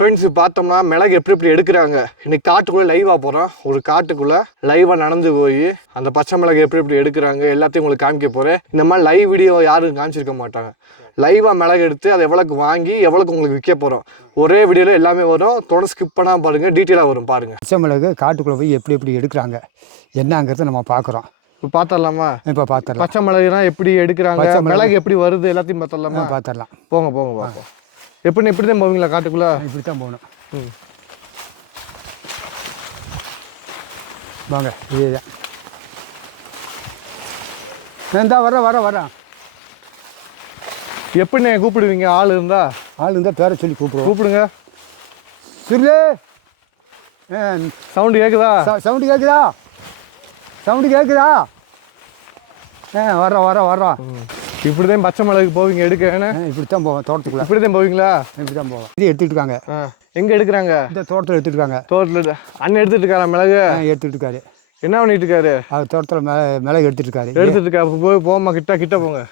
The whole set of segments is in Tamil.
ஃப்ரெண்ட்ஸ் பார்த்தோம்னா மிளகு எப்படி எடுக்கிறாங்க. இன்னைக்கு காட்டுக்குள்ளே லைவாக போகிறோம். ஒரு காட்டுக்குள்ளே லைவாக நடந்து போய் அந்த பச்சை மிளகு எப்படி எடுக்கிறாங்க எல்லாத்தையும் உங்களுக்கு காமிக்க போகிறேன். இந்த மாதிரி லைவ் வீடியோ யாரும் காமிச்சிருக்க மாட்டாங்க. லைவாக மிளகு எடுத்து அதை எவ்வளோக்கு வாங்கி எவ்வளோக்கு உங்களுக்கு விற்க போகிறோம். ஒரே வீடியோவில் எல்லாமே வரும். தொடர்ந்து ஸ்கிப் பண்ணாமல் பாருங்கள், டீட்டெயிலாக வரும் பாருங்கள். பச்சை மிளகு காட்டுக்குள்ளே போய் எப்படி எடுக்கிறாங்க என்னங்கிறத நம்ம பார்க்குறோம். இப்போ பார்த்துடலாமா? இப்போ பார்த்துடலாம். பச்சை மிளகுனா எப்படி எடுக்கிறாங்க, மிளகு எப்படி வருது எல்லாத்தையும் பார்த்துடலாமா? பார்த்துடலாம். போங்க பார்ப்போம். இப்படி தான் போவீங்களா காட்டுக்குள்ளே? இப்படி தான் போகணும். வாங்க, இதுதான் இந்தா வர. எப்படிண்ணே கூப்பிடுவீங்க? ஆள் இருந்தால் பேரை சொல்லி கூப்பிடுங்க. சொல்லு. சவுண்டு கேட்குதா? சவுண்டு கேட்குதா? வர்றோம். இப்படி தான் பச்சை மிளகு போவீங்க எடுக்க? இப்படி தான் போவோம் தோட்டத்துக்குள்ள. இப்படி தான் போவீங்களா? இப்படி தான் போவோம். இது எடுத்துகிட்டு இருக்காங்க. எங்கே எடுக்கிறாங்க? இந்த தோட்டத்தில் எடுத்துகிட்டு இருக்காங்க. தோட்டத்தில் அண்ணன் எடுத்துகிட்டு இருக்காரா மிளகு? எடுத்துகிட்டு இருக்காரு. என்ன பண்ணிட்டு இருக்காரு? அது தோட்டத்தில் மிளகு எடுத்துகிட்டு இருக்காரு. போய் போமா, கிட்ட போங்க.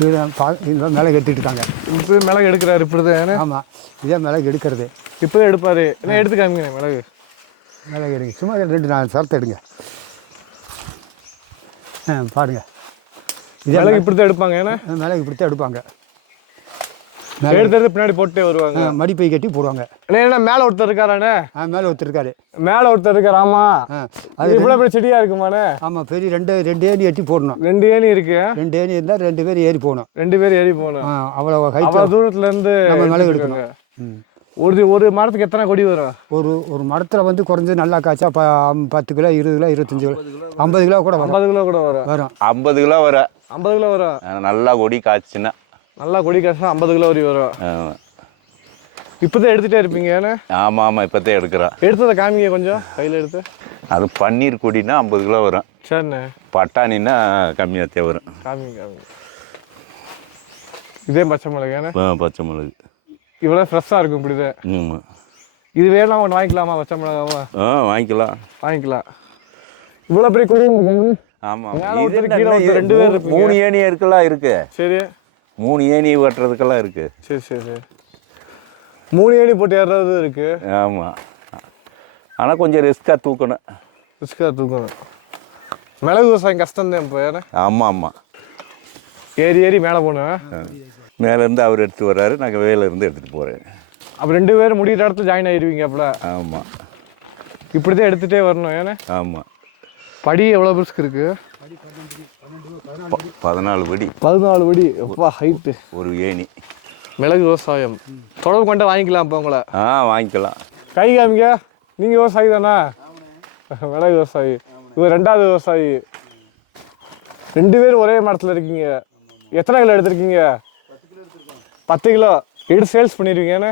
இதுதான் மிளகு எடுத்துகிட்டு இருக்காங்க. இப்போ மிளகு எடுக்கிறாரு. இப்படி தான்? ஆமாம், இதே மிளகு எடுக்கிறது. இப்போ தான் எடுப்பார். என்ன எடுத்து காமிங்க மிளகு எடுங்க. சும்மா 2-4 சரத்தை எடுங்க. பாருங்க, இதே மிளகு இப்படி தான் எடுப்பாங்க. ஏன்னா மிளகு இப்படி தான் எடுப்பாங்க. எடுத்து பின்னாடி போட்டே வருவாங்க. மடிப்பை கட்டி போடுவாங்க. என்ன மேலே ஒருத்தர் இருக்காரானே? மேலே ஒருத்தர் இருக்காரு. ஆமா, அது இவ்வளோ பெரிய செடியாக இருக்குமாண்ணே? ஆமாம், பெரிய ரெண்டு ஏணி எட்டி போடணும். 2 ஏணி இருக்கு. 2 ஏணி இருந்தால் 2 பேர் ஏறி போகணும். 2 பேர் ஏறி போகணும். அவ்வளோ தூரத்துலேருந்து நம்ம மிளகு எடுக்கணும். ஒரு மரத்துக்கு எத்தனை கொடி வரும்? ஒரு மரத்தில் வந்து குறைஞ்சது நல்லா காய்ச்சா 10 கிலோ, 20 கிலோ, 25 கிலோ, 50 கிலோ கூட வரும். 50 கிலோ கூட வரும். 50 கிலோ வரும். 50 கிலோ வரும். நல்லா கொடி காய்ச்சுன்னா 50 கிலோ வரி வரும். இப்போதான் எடுத்துகிட்டே இருப்பீங்க? ஆமாம், இப்போதான் எடுக்கிறோம். எடுத்ததை காமிங்க கொஞ்சம் கையில் எடுத்து. அது பன்னீர் கொடினா 50 கிலோ வரும். சரிண்ணே. பட்டாணின்னா கம்மியாகத்தே வரும். காமிங்க. இதே பச்சை மிளகு? பச்சை மிளகு இவ்வளோ ஃப்ரெஷ்ஷாக இருக்கும். இப்படிதான். ஆமாம். இது வேணாம் ஒன்று வாங்கிக்கலாமா? பச்சை மிளகாவா? வாங்கிக்கலாம். இவ்வளோ பெரிய கொடி? ஆமாம், 2 பேர் 3 ஏணி இருக்கலாம் இருக்கு. சரி, 3 ஏணி வெட்டுறதுக்கெல்லாம் இருக்கு. சரி. 3 ஏணி போட்டு ஏறுறது இருக்கு. ஆமாம், ஆனால் கொஞ்சம் ரிஸ்க்காக தூக்கணும். மிளகு விவசாயம் கஷ்டம்தான் இப்போ. ஆமாம், ஏறி மேலே போனேன். மேலேருந்து அவர் எடுத்து வர்றாரு, நாங்கள் வேலேருந்து எடுத்துகிட்டு போகிறேன். அப்போ 2 பேரும் முடிகிற இடத்துல ஜாயின் ஆகிடுவீங்க அப்பல? ஆமாம், இப்படி தான் எடுத்துகிட்டே வரணும். ஆமாம். படி எவ்வளோ பெருசுக்கு இருக்கு? 14 படி. 14 படி. அப்பா, ஹைட்டு. ஒரு ஏணி. மிளகு விவசாயம் தொடர்பு கொண்டு வாங்கிக்கலாம். இப்போ உங்களை வாங்கிக்கலாம். கை காமிங்க. நீங்கள் விவசாயி தானே? மிளகு விவசாயி. இவர் 2வது விவசாயி. 2 பேரும் ஒரே மரத்தில் இருக்கீங்க. எத்தனை கிலோ எடுத்துருக்கீங்க? 10 கிலோ எடுத்து சேல்ஸ் பண்ணிடுவீங்கன்னு.